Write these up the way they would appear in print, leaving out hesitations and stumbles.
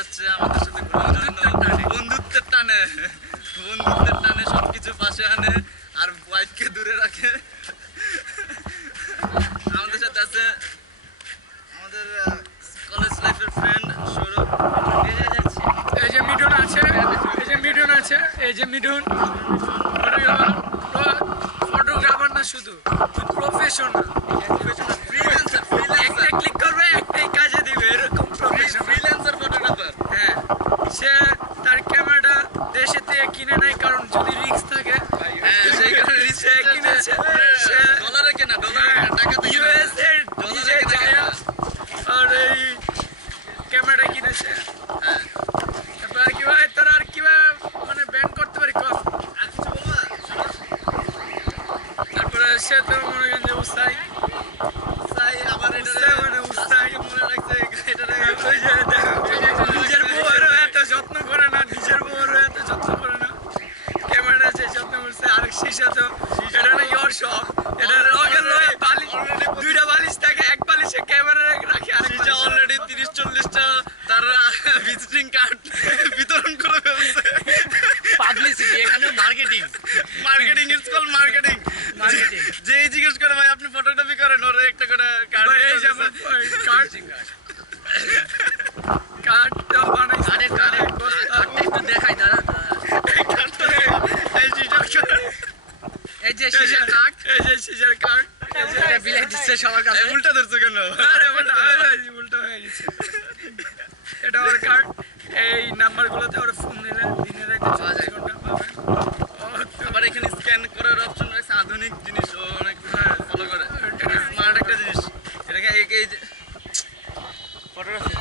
যাচ্ছে আমাদের সাথে বন্ধুত্বের টানে সবকিছু পাশে আনে আর ওয়াইফকে দূরে রাখে। আমাদের সাথে আছে আমাদের কলেজ লাইফের ফ্রেন্ড সৌরভ। এই যে মিঠুন আছে, এই যে মিঠুন ফটোগ্রাফার না, শুধু প্রফেশনাল। একটা ক্লিক করবে একটাই কাজে দিবে, এরকম ফ্রিল্যান্সার ফটোগ্রাফার। হ্যাঁ, সে তার ক্যামেরাটা দেশে থেকে কিনে নেয়, কারণ যদি রিস্ক থাকে সেই কারণে সে কিনেছে। সে ডলারে কেনা, টাকাতে ইউএস এর ডিজে চায়া আর এই ক্যামেরা কিনেছে। হ্যাঁ, তারপর আর কি ভাই, তোর আর কি মানে ব্যান করতে পারি কম। আর কিছু বলবা? তারপরে সে তো মনে করেন যে উস্তাই আবার মানে উস্তাই মনে রাখছে এটা ওই যে নিজের বউয়েরও এত যত্ন করে না, নিজের বউয়েরও এত যত্ন করে না। ক্যামেরা যে যত্ন করছে, আরেক শিশা তো এটা নাকি ওর শখ। এটা লগে লগে বালিশ, দুইটা বালিশ থাকে, এক বালিশে ক্যামেরা রাখে, আরেক শিশা অলরেডি 30-40টা তার ভিজিটিং কার্ড বিতরণ করে ফেলছে। পাবলিসিটি, এখানে মার্কেটিং ইটস কল মার্কেটিং। যেই জিজ্ঞেস করে ভাই আপনি ফটোগ্রাফি করেন, ওরে একটা করে কার্ড এই যেমন কার্ড তো বানাইছে। একটু দেখাই দাঁড়া। এই যে শিশার কার্ড, এই যে শিশার কার্ড এটা বিলাই দিচ্ছে সবার কাছে। উল্টা ধরছো কেন? আরে উল্টা হয়ে গেছে। এটা ওর কার্ড। এই নাম্বারগুলোতে ওরা ফোন দিলে দিনে রাতে 24 ঘন্টা পাবেন। আবার এখানে স্ক্যান করার অপশন রয়েছে, আধুনিক জিনিস ও অনেক ফলো করে, স্মার্ট একটা জিনিস। এটাকে এই ফটোগ্রাফি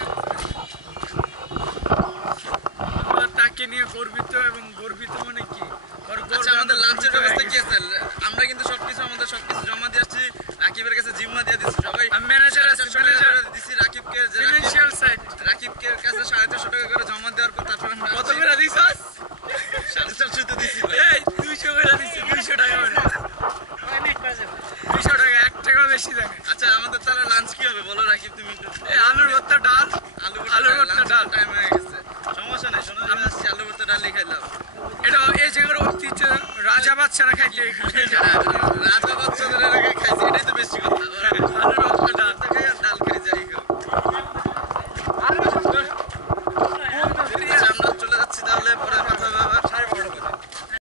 তাকে নিয়ে গর্বিত, এবং গর্বিত মানে কি আচ্ছা, আমাদের লাঞ্চের ব্যবস্থা কি আছে? আমরা কিন্তু সবকিছু জমা দিয়ে আসছি, রাকিবের কাছে জিম্মা দিয়ে দিচ্ছি সবাই। ম্যানেজার আছে, ম্যানেজার দিচ্ছি রাকিবকে, ফিনান্সিয়াল সাইড। রাকিবকে কাছে 450 টাকা করে জমা দেওয়ার পর তারপর আমরা কত করে দিছস? 450 তো দিছি। এই 200 করে দিছি, 200 টাকা করে। 200 টাকা, 1 টাকা বেশি থাকে। আচ্ছা, আমাদের তাহলে লাঞ্চ কি হবে বলো রাকিব, তুমি একটু। এই আলুর ভর্তা, ডাল, আলুর ভর্তা, ডাল। টাইম হয়ে গেছে, সমস্যা নাই। শোনো, আমি আসছি, আলু ভর্তা ডালই খাইলাম। এটা এই জায়গার ঐতিহ্য, রাজা বাচ্চারা খাইতে। রাজা